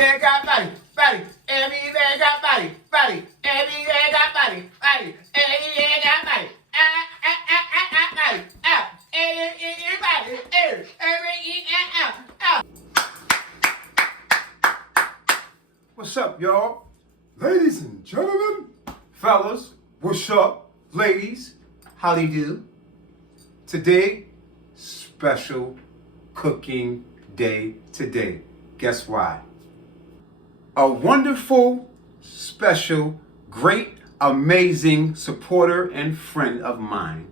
Everywhere got body, body. Everywhere got body, body. Everywhere got body, body. Everywhere got body. Body. Out. Everybody. Out. What's up, y'all? Ladies and gentlemen, fellas, what's up? Ladies, how do you do? Today, special cooking day today. Guess why? A wonderful, special, great, amazing supporter and friend of mine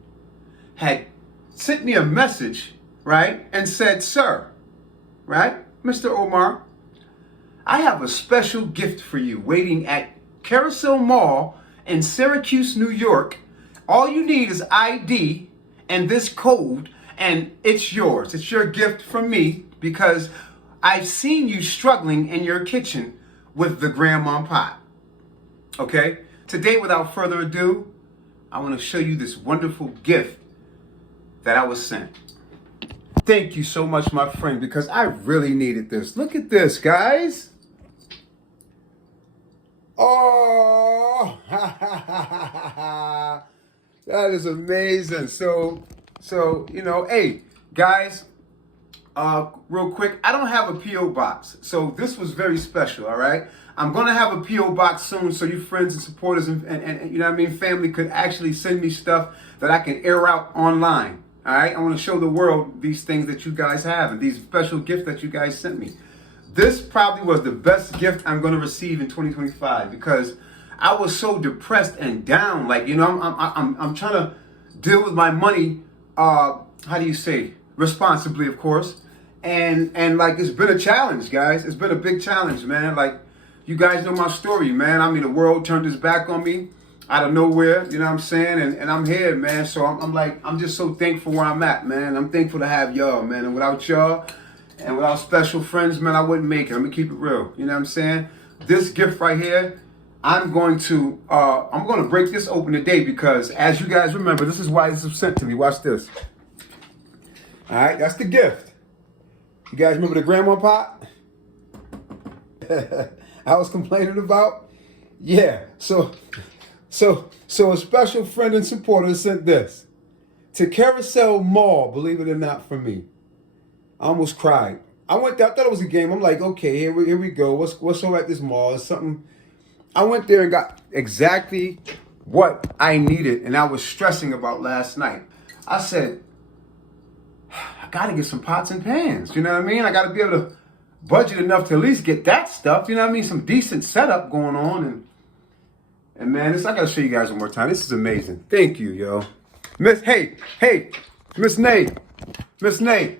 had sent me a message, right? And said, sir, right? Mr. Omar, I have a special gift for you waiting at Carousel Mall in Syracuse, New York. All you need is ID and this code, and it's yours. It's your gift from me because I've seen you struggling in your kitchen with the grandma pot. Okay? Today, without further ado, I want to show you this wonderful gift that I was sent. Thank you so much, my friend, because I really needed this. Look at this, guys. Oh, that is amazing. So, you know, hey, guys, real quick, I don't have a P.O. box. So this was very special, all right? I'm going to have a P.O. box soon so you friends and supporters and you know what I mean, family could actually send me stuff that I can air out online, all right? I want to show the world these things that you guys have and these special gifts that you guys sent me. This probably was the best gift I'm going to receive in 2025 because I was so depressed and down. Like, you know, I'm trying to deal with my money, how do you say, responsibly, of course. And like, it's been a challenge, guys. It's been a big challenge, man. Like, you guys know my story, man. I mean, the world turned its back on me out of nowhere, you know what I'm saying? And I'm here, man. So I'm just so thankful where I'm at, man. I'm thankful to have y'all, man. And without y'all, and without special friends, man, I wouldn't make it. I'm gonna keep it real. You know what I'm saying? This gift right here, I'm going to break this open today because, as you guys remember, this is why this was sent to me. Watch this. All right, that's the gift. You guys remember the grandma pot I was complaining about? Yeah. So a special friend and supporter sent this to Carousel Mall. Believe it or not, for me. I almost cried. I thought it was a game. I'm like, okay, here we go. What's over at this mall? It's something. I went there and got exactly what I needed and I was stressing about last night. I said, I gotta get some pots and pans. You know what I mean? I gotta be able to budget enough to at least get that stuff. You know what I mean? Some decent setup going on. And man, I gotta show you guys one more time. This is amazing. Thank you, yo. Miss Nay.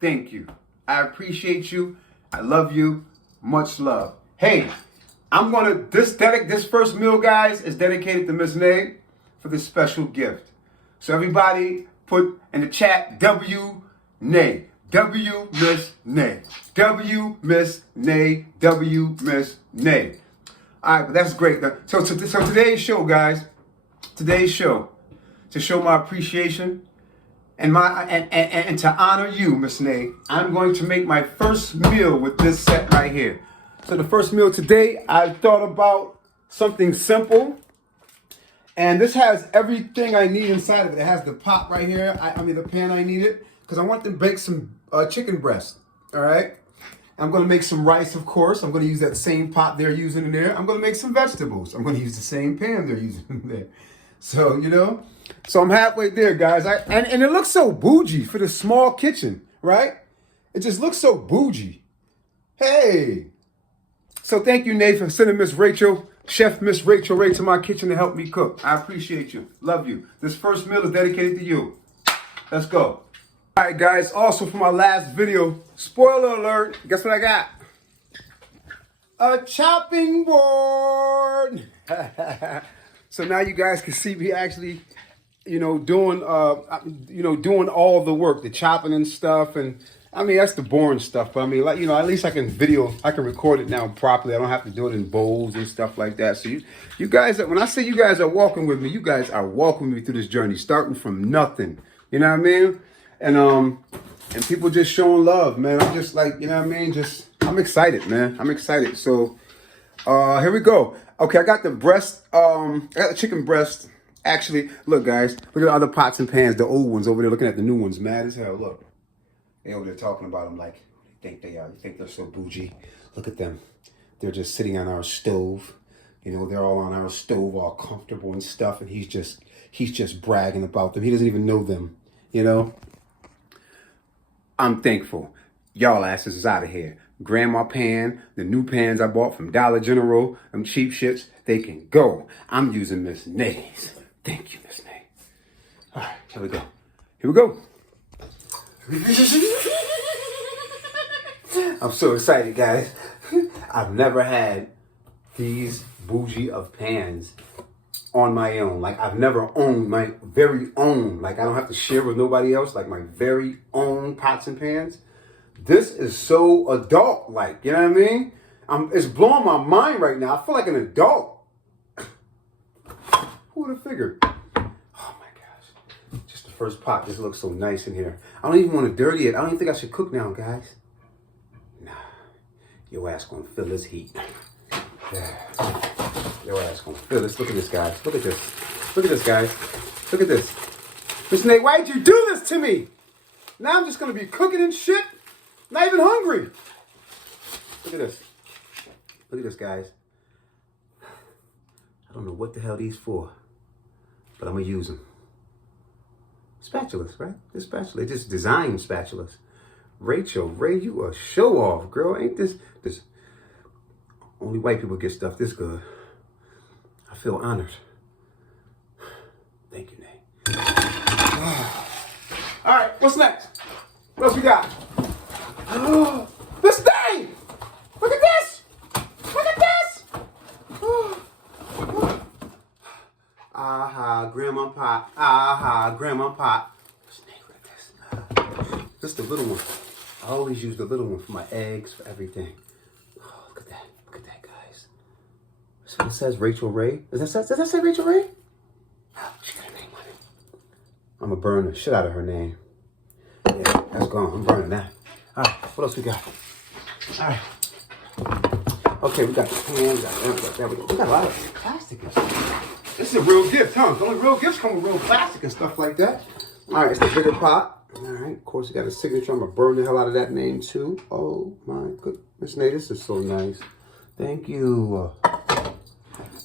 Thank you. I appreciate you. I love you. Much love. Hey, I'm gonna this first meal, guys, is dedicated to Miss Nay for this special gift. So everybody put in the chat W Nay. W Miss Nay. W Miss Nay. W Miss Nay. All right, but that's great. So today's show, guys. Today's show, to show my appreciation and to honor you, Miss Nay, I'm going to make my first meal with this set right here. So the first meal today, I thought about something simple. And this has everything I need inside of it. It has the pot right here. I mean, the pan I needed. Because I want to bake some chicken breast. All right? I'm going to make some rice, of course. I'm going to use that same pot they're using in there. I'm going to make some vegetables. I'm going to use the same pan they're using in there. So, you know. So I'm halfway there, guys. And it looks so bougie for the small kitchen, right? It just looks so bougie. Hey. So thank you, Nate, for sending Miss Rachel, Chef Miss Rachel Ray to my kitchen to help me cook. I appreciate you. Love you. This first meal is dedicated to you. Let's go. All right, guys. Also, for my last video, spoiler alert, guess what I got? A chopping board. So now you guys can see me actually, doing all the work, the chopping and stuff. And I mean, that's the boring stuff. But I mean, at least I can record it now properly. I don't have to do it in bowls and stuff like that. So you guys, when I say you guys are walking with me, you guys are walking with me through this journey, starting from nothing. You know what I mean? And people just showing love, man. I'm just like, you know what I mean? Just I'm excited, man. I'm excited. So, here we go. Okay, I got the breast. I got the chicken breast. Actually, look, guys. Look at the other pots and pans. The old ones over there. Looking at the new ones. Mad as hell. Look. They over there talking about them like, they think they are. You think they're so bougie. Look at them. They're just sitting on our stove. You know, they're all on our stove, all comfortable and stuff. And he's just bragging about them. He doesn't even know them. You know? I'm thankful. Y'all asses is out of here. Grandma pan, the new pans I bought from Dollar General, them cheap shits, they can go. I'm using Miss Nay's. Thank you, Miss Nay. All right, here we go. Here we go. I'm so excited, guys. I've never had these bougie of pans on my own. Like, I've never owned my very own. Like, I don't have to share with nobody else. Like, my very own pots and pans. This is so adult-like. You know what I mean? It's blowing my mind right now. I feel like an adult. Who would have figured? Oh, my gosh. Just the first pot. This looks so nice in here. I don't even want to dirty it. I don't even think I should cook now, guys. Nah. Your ass gonna feel this heat. Yeah. Your ass gonna feel this. Look at this, guys. Look at this. Look at this, guys. Look at this. Miss Nate, why'd you do this to me? Now I'm just gonna be cooking and shit. Not even hungry. Look at this. Look at this, guys. I don't know what the hell these for, but I'm gonna use them. Spatulas, right? This spatula, just design spatulas. Rachel, Ray, you a show off, girl. Ain't this only white people get stuff this good. I feel honored. Thank you, Nate. All right, what's next? What else we got? Oh, this thing! Look at this! Look at this! Aha, grandma pot. Aha, grandma pot. What's the name of this? This is the little one. I always use the little one for my eggs, for everything. Oh, look at that. Look at that, guys. So it says Rachel Ray. Does that say Rachel Ray? Oh, she got a name on it. I'm going to burn the shit out of her name. Yeah, that's gone. I'm burning that. All right, what else we got? All right. Okay, we got the pan. We got a lot of plastic and stuff. This is a real gift, huh? The only real gifts come with real plastic and stuff like that. All right, it's the bigger pot. All right, of course, you got a signature. I'm going to burn the hell out of that name, too. Oh, my goodness. Nate, this is so nice. Thank you.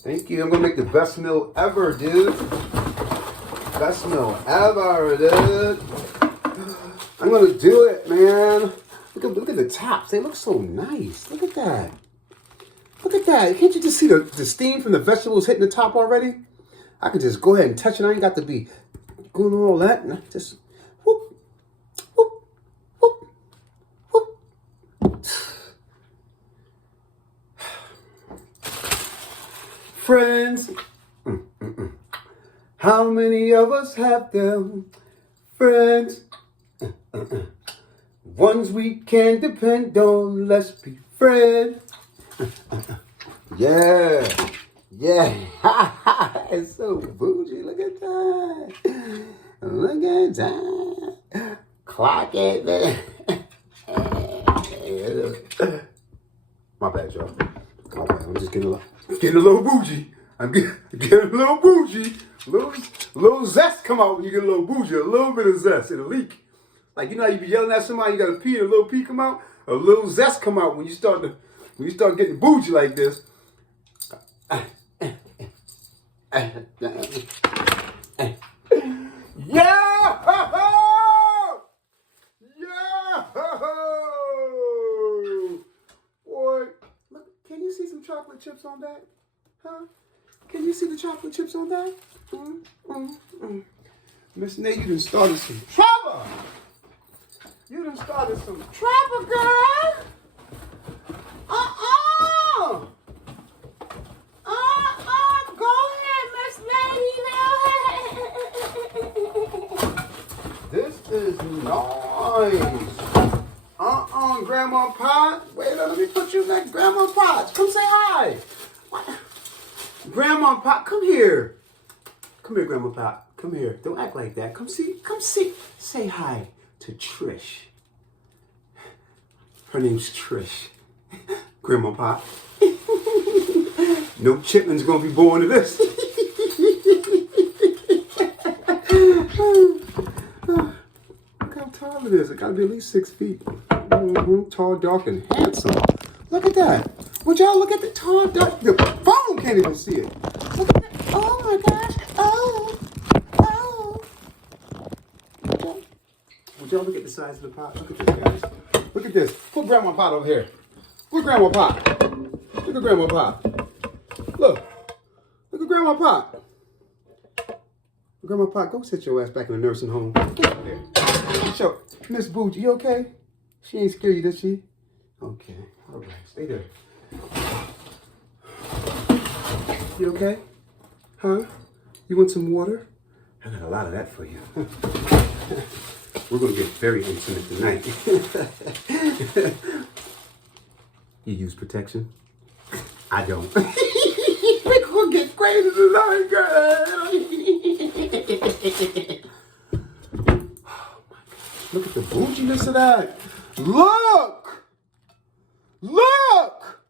Thank you. I'm going to make the best meal ever, dude. Best meal ever, dude. I'm going to do it, man. Look at the tops. They look so nice. Look at that. Look at that. Can't you just see the steam from the vegetables hitting the top already? I can just go ahead and touch it. I ain't got to be doing all that. And just whoop, whoop, whoop, whoop. Friends. How many of us have them? Friends. Ones we can depend on. Let's be friends. Yeah. Yeah. It's so bougie. Look at that. Look at that. Clock it, man. My bad, y'all. My bad. I'm just getting a little bougie. I'm getting a little bougie. Little zest come out when you get a little bougie. A little bit of zest. It'll leak. Like, you know how you be yelling at somebody, you got to pee, and a little pee come out? A little zest come out when you start getting bougie like this. Yeah! Yeah! Boy, look, can you see some chocolate chips on that? Huh? Can you see the chocolate chips on that? Miss Nate, you done started some trouble. You done started some trouble, girl. Go ahead, Miss Lady. This is nice. Grandma Pot. Wait, let me put you next. Grandma Pot, come say hi. What? Grandma Pot, come here. Come here, Grandma Pot. Come here. Don't act like that. Come see. Come see. Say hi to Trish. Her name's Trish. Grandma Pot. No chitlins gonna be born to this. Look how tall it is. It gotta be at least 6 feet. Tall, dark, and handsome. Look at that. Would y'all look at the tall, dark? The phone can't even see it. Look at that. Oh my gosh. Oh. Would y'all look at the size of the pot? Look at this, guys. Look at this. Put Grandma Pot over here. Put Grandma Pot. Look at Grandma Pot. Look. Look at Grandma Pot. Grandma Pot, go sit your ass back in the nursing home. Get up there. Show. Miss Boogie, you okay? She ain't scared you, does she? Okay. All right. Stay there. You okay? Huh? You want some water? I got a lot of that for you. We're going to get very intimate tonight. You use protection? I don't. We're going to get crazy tonight, girl. Oh my gosh. Look at the bouginess of that. Look! Look!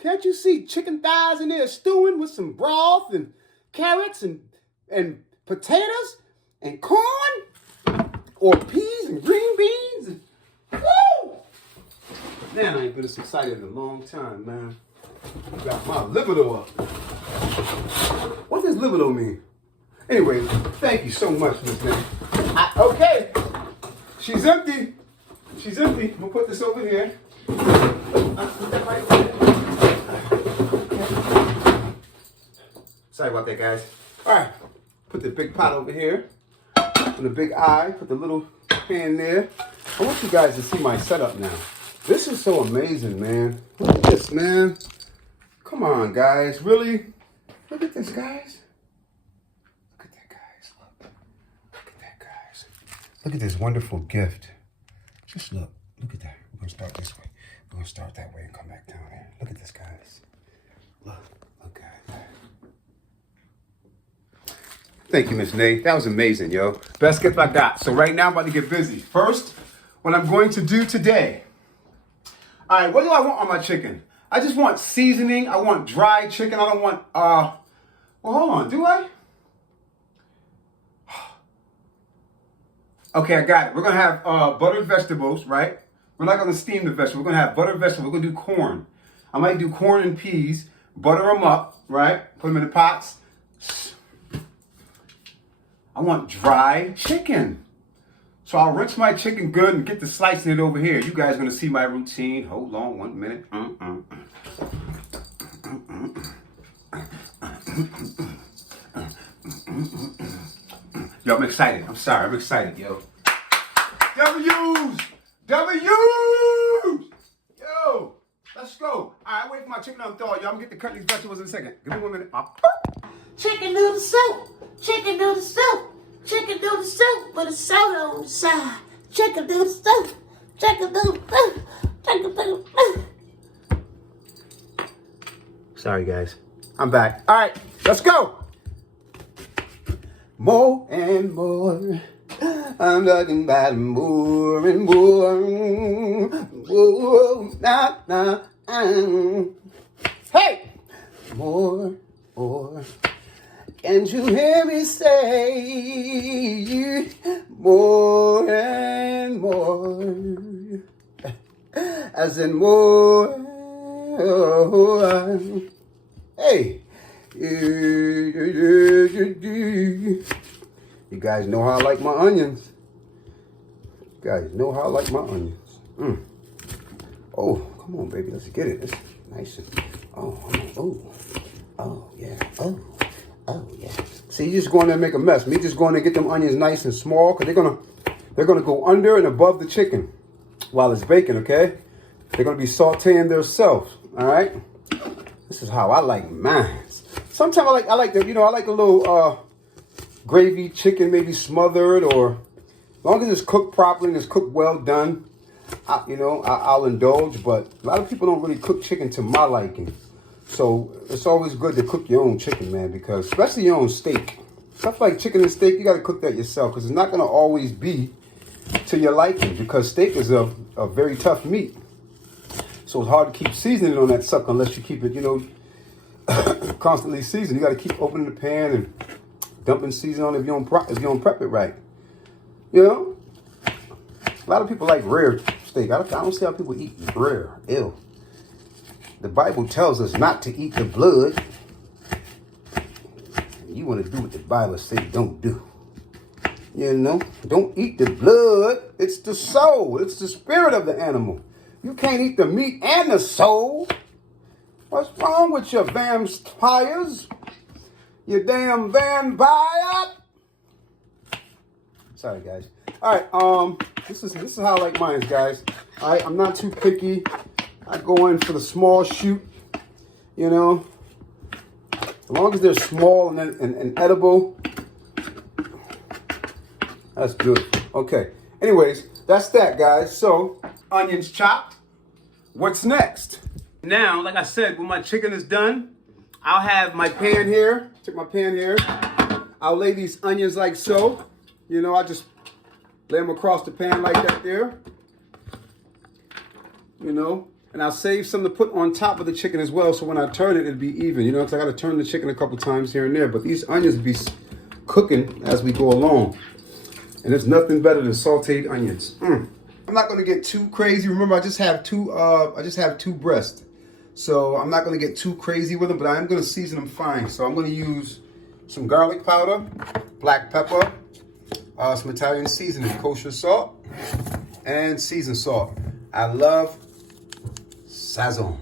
Can't you see chicken thighs in there stewing with some broth and carrots and potatoes and corn? Or peas and green beans? Woo! Man, I ain't been this excited in a long time, man. I got my libido up. What does libido mean? Anyway, thank you so much, Miss Nancy. Okay. She's empty. She's empty. We'll put this over here. Put that right there. Sorry about that, guys. All right. Put the big pot over here. And the big eye. Put the little pan there. I want you guys to see my setup now. This is so amazing, man. Look at this, man. Come on, guys. Really? Look at this, guys. Look at that, guys. Look. Look at that, guys. Look at this wonderful gift. Just look. Look at that. We're going to start this way. We're going to start that way and come back down here. Look at this, guys. Look. Look at that. Thank you, Miss Nate. That was amazing, yo. Best gift I got. So right now, I'm about to get busy. First, what I'm going to do today. All right, what do I want on my chicken? I just want seasoning. I want dry chicken. I don't want, well, hold on. Do I? Okay, I got it. We're going to have buttered vegetables, right? We're not going to steam the vegetables. We're going to have buttered vegetables. We're going to do corn. I might do corn and peas, butter them up, right? Put them in the pots. I want dry chicken. So I'll rinse my chicken good and get the slicing it over here. You guys are going to see my routine. Hold on 1 minute. Yo, I'm excited. I'm sorry. I'm excited, yo. W's! W's! Yo, let's go. All right, wait for my chicken to thaw. Y'all, I'm going to get to cut these vegetables in a second. Give me 1 minute. Chicken noodle soup. Chicken noodle soup. Chicken noodle soup with a soda on the side. Chicken noodle soup. Chicken noodle soup. Chicken noodle soup. Sorry, guys. I'm back. All right, let's go. More and more. I'm talking about more and more. Whoa, nah, nah, Hey! More. Can't you hear me say more and more? As in more. Hey. You guys know how I like my onions. You guys know how I like my onions. Oh, come on, baby. Let's get it. It's nice and, oh, yeah. Oh, yeah. See, you just go in there and make a mess. Me just going to get them onions nice and small because they're gonna go under and above the chicken while it's baking, okay? They're going to be sauteing themselves, all right? This is how I like mine. Sometimes I like a little gravy chicken, maybe smothered, or as long as it's cooked properly and it's cooked well done, I'll indulge. But a lot of people don't really cook chicken to my liking. So it's always good to cook your own chicken, man, because especially your own steak. Stuff like chicken and steak, you got to cook that yourself because it's not going to always be to your liking because steak is a very tough meat. So it's hard to keep seasoning on that sucker unless you keep it, you know, constantly seasoned. You got to keep opening the pan and dumping seasoning on it if you don't prep it right. You know, a lot of people like rare steak. I don't see how people eat rare. Ew. The Bible tells us not to eat the blood. You want to do what the Bible says don't do. You know, don't eat the blood. It's the soul. It's the spirit of the animal. You can't eat the meat and the soul. What's wrong with you, vampires? You damn vampire. Sorry, guys. All right, this is how I like mine, guys. All right, I'm not too picky. I go in for the small shoot, you know. As long as they're small and edible, that's good. Okay. Anyways, that's that, guys. So, onions chopped. What's next? Now, like I said, when my chicken is done, I'll have my pan here. Take my pan here. I'll lay these onions like so. You know, I just lay them across the pan like that there. You know, and I'll save some to put on top of the chicken as well, so when I turn it, it'll be even. You know, because I got to turn the chicken a couple times here and there. But these onions will be cooking as we go along. And there's nothing better than sauteed onions. I'm not going to get too crazy. Remember, I just have two breasts. So I'm not going to get too crazy with them, but I am going to season them fine. So I'm going to use some garlic powder, black pepper, some Italian seasoning, kosher salt, and seasoned salt. I love sazon.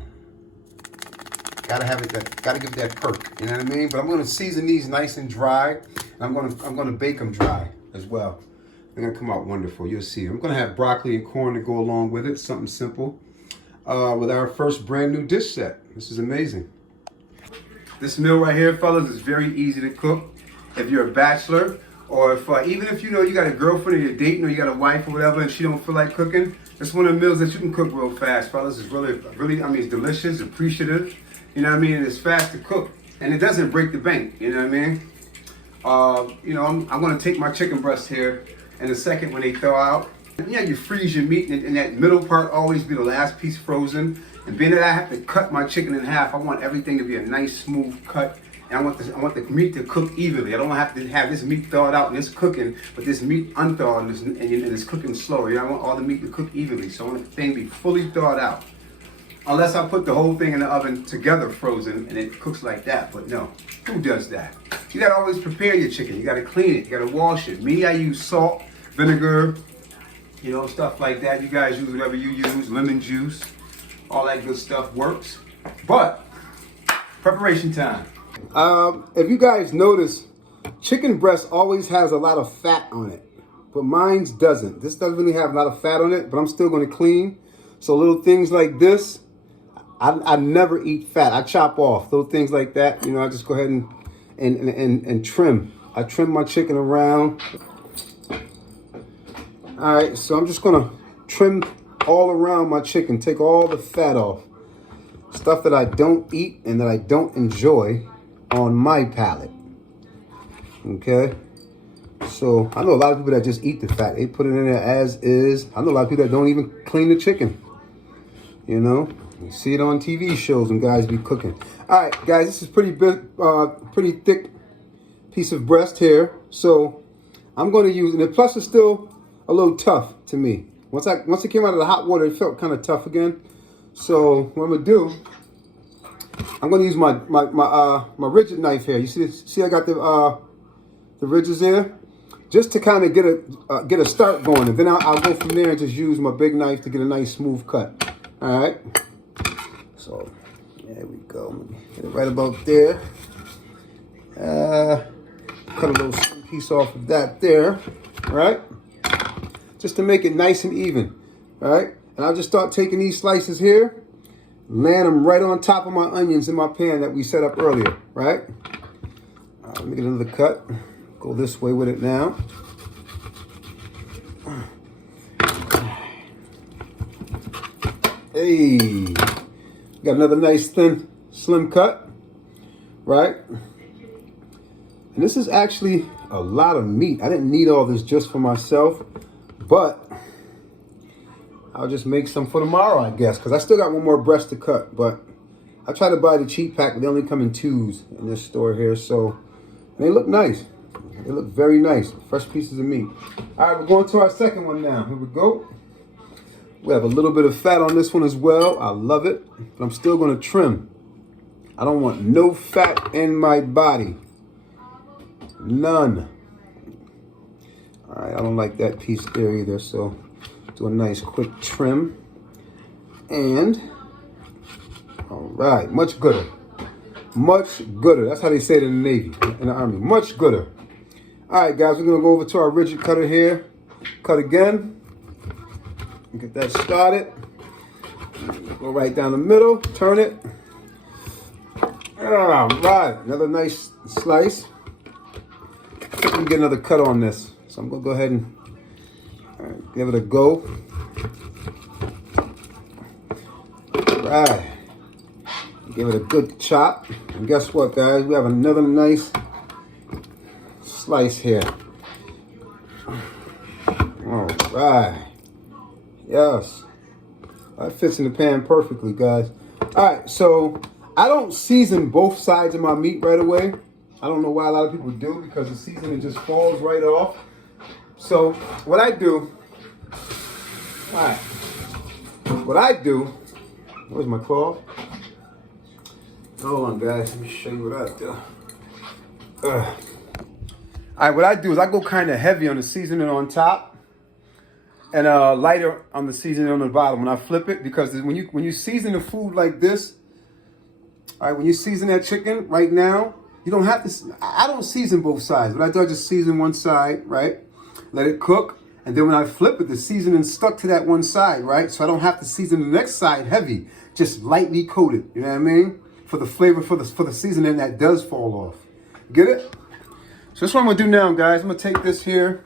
Gotta have it. Gotta give it that perk. You know what I mean? But I'm going to season these nice and dry. And I'm going to bake them dry as well. They're going to come out wonderful. You'll see. I'm going to have broccoli and corn to go along with it. Something simple. With our first brand new dish set. This is amazing. This meal right here, fellas, is very easy to cook. If you're a bachelor, or if even if you know you got a girlfriend or you're dating or you got a wife or whatever and she don't feel like cooking, it's one of the meals that you can cook real fast, fellas. It's really, I mean, it's delicious, appreciative. You know what I mean? And it's fast to cook. And it doesn't break the bank. You know what I mean? You know, I'm going to take my chicken breast here in a second when they thaw out. Yeah, you freeze your meat, and that middle part always be the last piece frozen. And being that I have to cut my chicken in half, I want everything to be a nice, smooth cut. And I want the meat to cook evenly. I don't have to have this meat thawed out and it's cooking, but this meat unthawed and it's cooking slower. You know, I want all the meat to cook evenly. So I want the thing to be fully thawed out. Unless I put the whole thing in the oven together frozen and it cooks like that. But no, who does that? You gotta always prepare your chicken. You gotta clean it, you gotta wash it. Me, I use salt, vinegar, you know, stuff like that. You guys use whatever you use, lemon juice, all that good stuff works. But, preparation time. If you guys notice, chicken breast always has a lot of fat on it, but mine's doesn't. This doesn't really have a lot of fat on it, but I'm still gonna clean. So little things like this, I never eat fat. I chop off little things like that. You know, I just go ahead and trim. I trim my chicken around. All right, so I'm just gonna trim all around my chicken, take all the fat off. Stuff that I don't eat and that I don't enjoy on my palate. Okay? So I know a lot of people that just eat the fat. They put it in there as is. I know a lot of people that don't even clean the chicken. You know? You see it on TV shows when guys be cooking. All right, guys, this is pretty thick piece of breast here. So I'm going to use, and plus it's still a little tough to me. Once it came out of the hot water, it felt kind of tough again. So what I'm gonna do, I'm gonna use my rigid knife here. You see I got the ridges here, just to kind of get a start going, and then I'll go from there and just use my big knife to get a nice smooth cut. All right. So there we go. Get it right about there. Cut a little piece off of that there, right? Just to make it nice and even, all right? And I'll just start taking these slices here, land them right on top of my onions in my pan that we set up earlier, right? All right, let me get another cut. Go this way with it now. Hey, got another nice thin, slim cut, right? And this is actually a lot of meat. I didn't need all this just for myself, but I'll just make some for tomorrow, I guess, because I still got one more breast to cut. But I try to buy the cheap pack, but they only come in 2s in this store here. So they look nice. They look very nice. Fresh pieces of meat. All right, we're going to our second one now. Here we go. We have a little bit of fat on this one as well. I love it, but I'm still going to trim. I don't want no fat in my body. None. All right, I don't like that piece there either, so do a nice quick trim. And, all right, much gooder. Much gooder. That's how they say it in the Navy, in the Army. Much gooder. All right, guys, we're going to go over to our rigid cutter here. Cut again. Get that started. Go right down the middle. Turn it. All right, another nice slice. Let me get another cut on this. So I'm going to go ahead and give it a go. All right. Give it a good chop. And guess what, guys? We have another nice slice here. All right. Yes. That fits in the pan perfectly, guys. All right, so I don't season both sides of my meat right away. I don't know why a lot of people do, because the seasoning just falls right off. So what I do, all right, where's my cloth? Hold on, guys, let me show you what I do. All right, what I do is I go kind of heavy on the seasoning on top and lighter on the seasoning on the bottom when I flip it, because when you season the food like this, all right, when you season that chicken right now, you don't have to, I don't season both sides. What I do, I just season one side, right? Let it cook. And then when I flip it, the seasoning stuck to that one side, right? So I don't have to season the next side heavy, just lightly coated, you know what I mean? For the flavor, for the seasoning that does fall off. Get it? So that's what I'm gonna do now, guys. I'm gonna take this here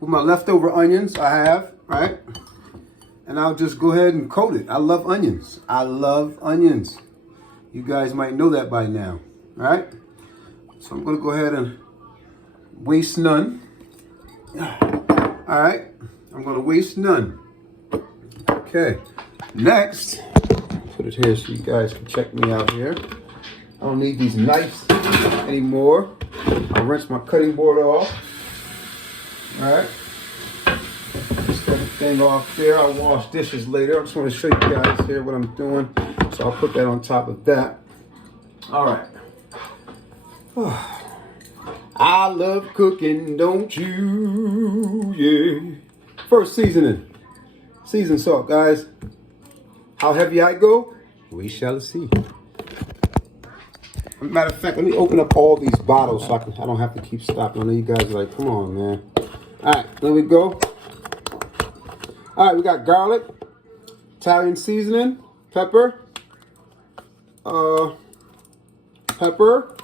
with my leftover onions I have, right? And I'll just go ahead and coat it. I love onions. I love onions. You guys might know that by now, right? So I'm gonna go ahead and waste none. All right, I'm gonna waste none. Okay, next, put it here so you guys can check me out here. I don't need these knives anymore. I'll rinse my cutting board off. All right, just everything off there. I'll wash dishes later. I just want to show you guys here what I'm doing. So I'll put that on top of that. All right. I love cooking, don't you? Yeah. First seasoning. Season salt, guys. How heavy I go? We shall see. Matter of fact, let me open up all these bottles so I don't have to keep stopping. I know you guys are like, come on, man. All right, there we go. All right, we got garlic, Italian seasoning, pepper, pepper.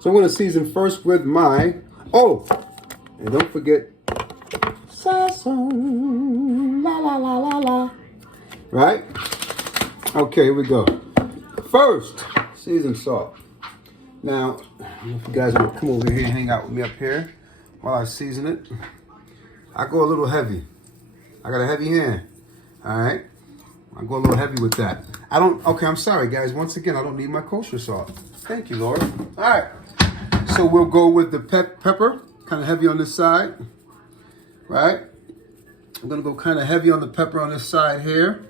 So I'm going to season first with my, and don't forget, sazon, la la la la la. Right? Okay, here we go. First, seasoned salt. Now, if you guys want to come over here and hang out with me up here while I season it, I go a little heavy. I got a heavy hand. All right? I go a little heavy with that. Okay, I'm sorry, guys. Once again, I don't need my kosher salt. Thank you, Lord. All right. So we'll go with the pepper, kind of heavy on this side, right? I'm gonna go kind of heavy on the pepper on this side here.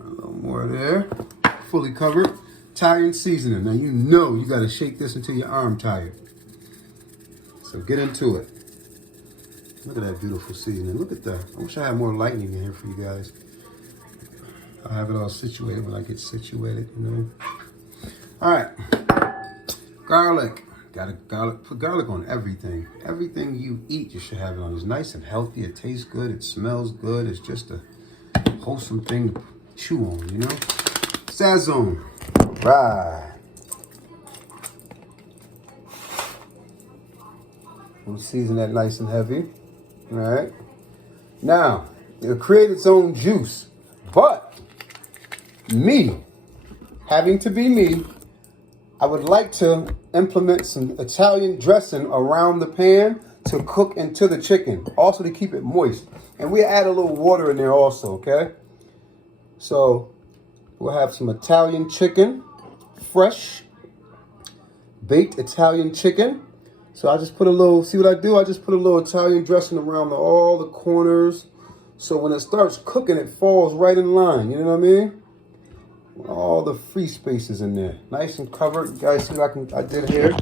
A little more there, fully covered. Italian seasoning. Now you know you gotta shake this until your arm tired. So get into it. Look at that beautiful seasoning. Look at that. I wish I had more lightning in here for you guys. I'll have it all situated when I get situated, you know. All right, garlic. Put garlic on everything. Everything you eat, you should have it on. It's nice and healthy. It tastes good. It smells good. It's just a wholesome thing to chew on, you know? Sazon. Right. We'll season that nice and heavy. All right. Now, it'll create its own juice. But, me, having to be me, I would like to implement some Italian dressing around the pan to cook into the chicken, also to keep it moist. And we add a little water in there also, okay? So we'll have some Italian chicken, fresh, baked Italian chicken. So I just put a little, see what I do? I just put a little Italian dressing around all the corners. So when it starts cooking, it falls right in line, you know what I mean? All the free spaces in there. Nice and covered. You guys see what I did here?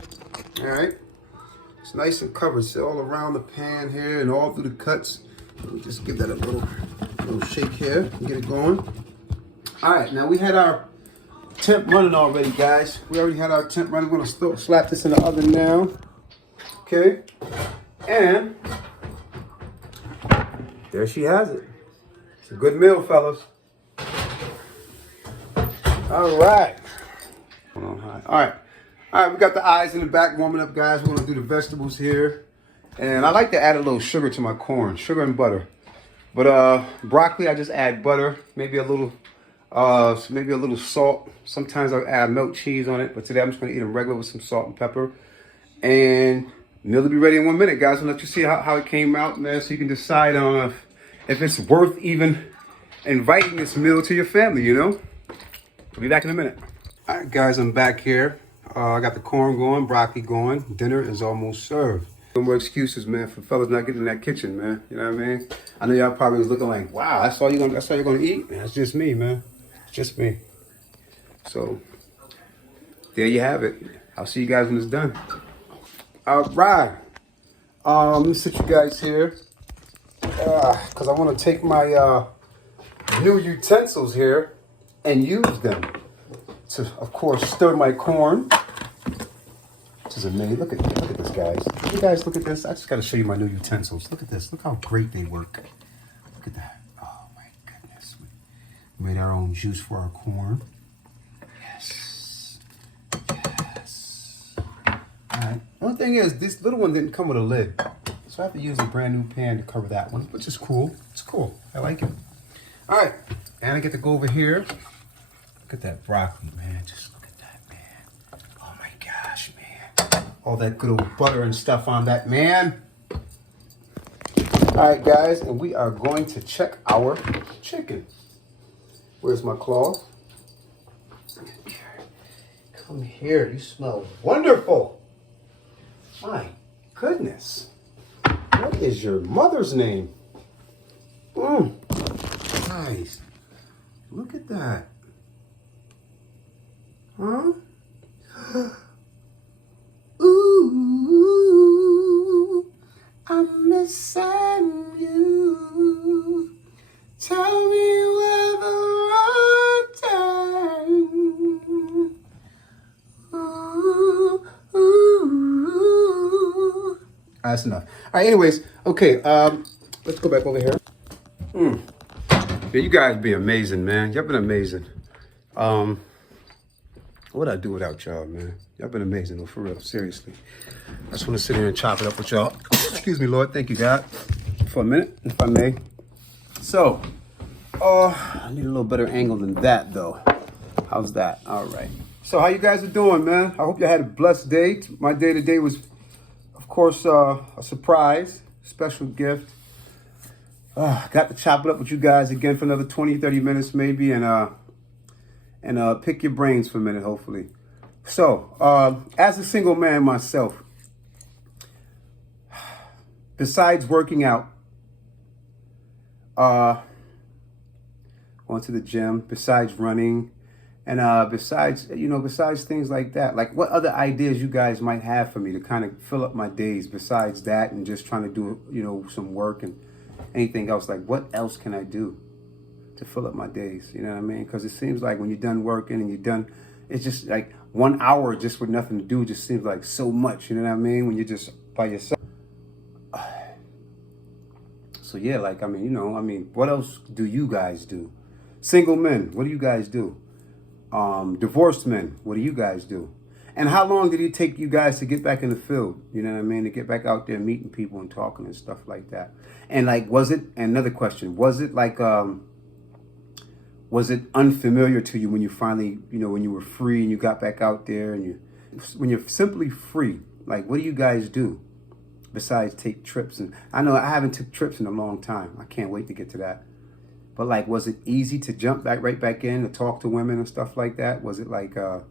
All right. It's nice and covered. So all around the pan here and all through the cuts. Let me just give that a little shake here and get it going. All right, now we had our temp running already, guys. We already had our temp running. We're gonna slap this in the oven now. Okay. And there she has it. It's a good meal, fellas. All right. All right. All right, we got the eyes in the back warming up, guys. We're gonna do the vegetables here. And I like to add a little sugar to my corn, sugar and butter. But broccoli, I just add butter, maybe a little salt. Sometimes I'll add milk cheese on it, but today I'm just gonna eat them regular with some salt and pepper. And meal will be ready in 1 minute, guys. I'll let you see how it came out, man, so you can decide on if it's worth even inviting this meal to your family, you know? I'll be back in a minute. All right, guys, I'm back here. I got the corn going, broccoli going. Dinner is almost served. No more excuses, man, for fellas not getting in that kitchen, man. You know what I mean? I know y'all probably was looking like, wow, that's all you're gonna eat? Man, it's just me, man. It's just me. So, there you have it. I'll see you guys when it's done. All right. Let me sit you guys here. Because I want to take my new utensils here and use them to, of course, stir my corn. This is amazing. Look at this, guys. You guys, look at this. I just got to show you my new utensils. Look at this. Look how great they work. Look at that. Oh, my goodness. We made our own juice for our corn. Yes. Yes. All right. One thing is, this little one didn't come with a lid. So I have to use a brand new pan to cover that one, which is cool. It's cool. I like it. All right. And I get to go over here. Look at that broccoli, man. Just look at that, man. Oh, my gosh, man. All that good old butter and stuff on that, man. All right, guys, and we are going to check our chicken. Where's my cloth? Come here. You smell wonderful. My goodness. What is your mother's name? Nice. Look at that. Huh? Ooh, I'm missing you. Tell me where the right time. Ooh, ooh. That's enough. All right, anyways, okay, let's go back over here. Yeah, you guys be amazing, man. Y'all been amazing. What'd I do without y'all, man? Y'all been amazing, though, for real, seriously. I just want to sit here and chop it up with y'all. Excuse me, Lord. Thank you, God. For a minute, if I may. So, I need a little better angle than that, though. How's that? All right. So, how you guys are doing, man? I hope you had a blessed day. My day today was, of course, a surprise, special gift. Got to chop it up with you guys again for another 20, 30 minutes, maybe, and pick your brains for a minute, hopefully. So, as a single man myself, besides working out, going to the gym, besides running, and besides things like that, like what other ideas you guys might have for me to kind of fill up my days besides that and just trying to do, some work and anything else? Like, what else can I do to fill up my days? You know what I mean? Because it seems like when you're done working and you're done, it's just like 1 hour just with nothing to do just seems like so much. You know what I mean? When you're just by yourself. So yeah, like, what else do you guys do? Single men, what do you guys do? Divorced men, what do you guys do? And how long did it take you guys to get back in the field? You know what I mean? To get back out there meeting people and talking and stuff like that. And like, another question, was it like, was it unfamiliar to you when you finally, when you were free and you got back out there and when you're simply free, like, what do you guys do? besides take trips. And I know I haven't took trips in a long time. I can't wait to get to that. But like, was it easy to jump right back in to talk to women and stuff like that? Was it like, I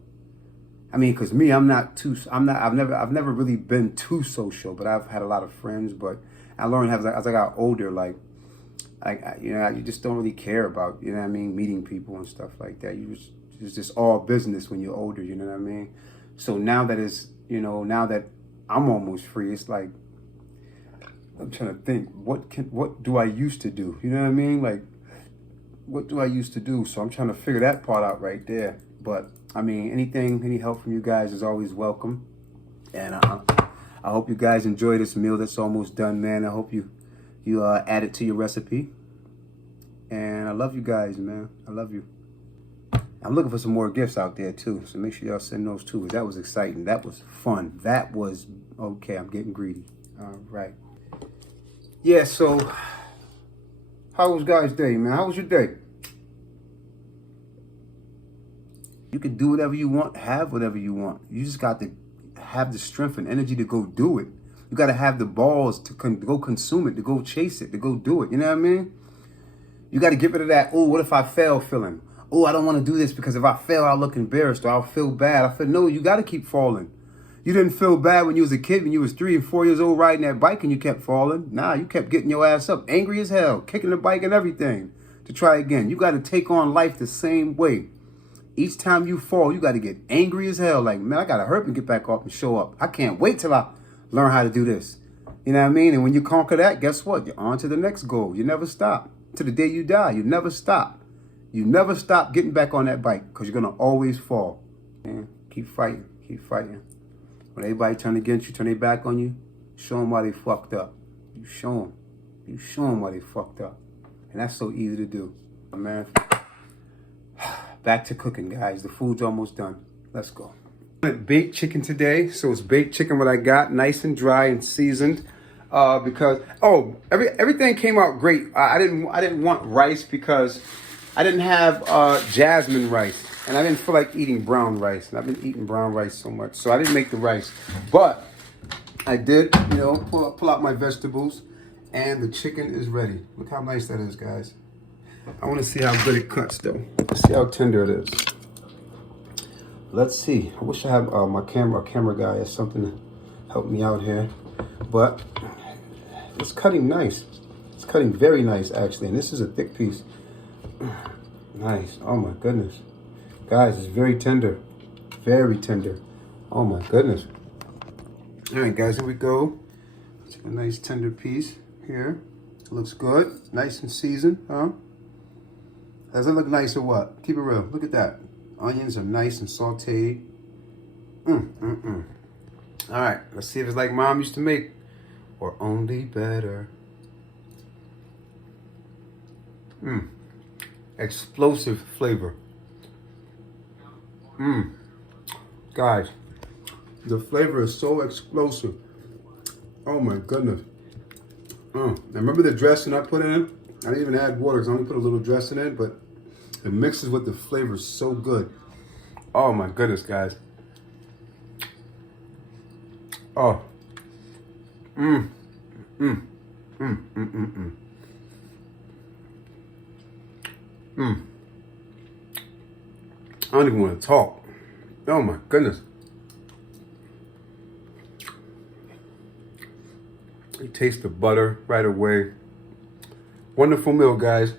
mean, cause me, I've never really been too social, but I've had a lot of friends. But I learned as I got older, like you know, you just don't really care about, you know what I mean, meeting people and stuff like that. It's just all business when you're older, you know what I mean? So now that it's, you know, now that I'm almost free, it's like, I'm trying to think, what do I used to do? You know what I mean? Like, what do I used to do? So I'm trying to figure that part out right there. But I mean, any help from you guys is always welcome. And I hope you guys enjoy this meal that's almost done, man. I hope you add it to your recipe. And I love you guys, man. I love you. I'm looking for some more gifts out there too, so make sure y'all send those too. That was exciting. That was fun. That was okay. I'm getting greedy. All right. Yeah. So, how was guys' day, man? How was your day? You can do whatever you want, have whatever you want. You just got to have the strength and energy to go do it. You got to have the balls to go consume it, to go chase it, to go do it. You know what I mean? You got to get rid of that, oh, what if I fail feeling? Oh, I don't want to do this because if I fail, I'll look embarrassed or I'll feel bad. I feel, no, you got to keep falling. You didn't feel bad when you was a kid, when you was 3 and 4 years old riding that bike and you kept falling. Nah, you kept getting your ass up, angry as hell, kicking the bike and everything to try again. You got to take on life the same way. Each time you fall, you got to get angry as hell. Like, man, I got to hurt and get back up and show up. I can't wait till I learn how to do this. You know what I mean? And when you conquer that, guess what? You're on to the next goal. You never stop. To the day you die, you never stop. You never stop getting back on that bike because you're going to always fall. Man, keep fighting. Keep fighting. When everybody turn against you, turn their back on you, show them why they fucked up. You show them. You show them why they fucked up. And that's so easy to do. Man, back to cooking, guys. The food's almost done. Let's go. Baked chicken today. So it's baked chicken what I got, nice and dry and seasoned. Because everything came out great. I didn't want rice because I didn't have jasmine rice, and I didn't feel like eating brown rice. And I've been eating brown rice so much, so I didn't make the rice. But I did, you know, pull out my vegetables, and the chicken is ready. Look how nice that is, guys. I want to see how good it cuts, though. Let's see how tender it is. Let's see. I wish I had my camera guy or something to help me out here, but it's cutting nice. It's cutting very nice, actually, and this is a thick piece. Nice. Oh my goodness, guys, it's very tender, very tender. Oh my goodness. All right, guys, here we go. Take a nice tender piece here. Looks good, nice and seasoned, huh? Does it look nice or what? Keep it real. Look at that. Onions are nice and sauteed. All right, let's see if it's like Mom used to make, or only better. Explosive flavor. Guys, the flavor is so explosive. Oh my goodness. Now remember the dressing I put in? I didn't even add water because I only put a little dressing in, but it mixes with the flavor so good. Oh my goodness, guys. Oh. I don't even want to talk. Oh my goodness. You taste the butter right away. Wonderful meal, guys.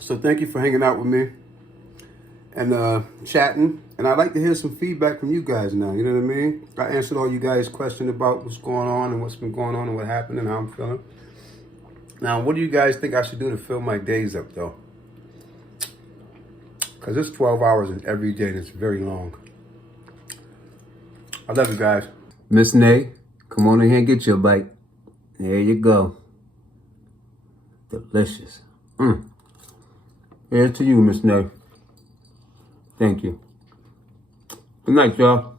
So thank you for hanging out with me and chatting. And I'd like to hear some feedback from you guys now. You know what I mean? I answered all you guys' questions about what's going on and what's been going on and what happened and how I'm feeling. Now, what do you guys think I should do to fill my days up, though? Because it's 12 hours in every day and it's very long. I love you guys. Miss Nay, come on in here and get your bite. There you go. Delicious. Here's to you, Miss Nay. Thank you. Good night, y'all.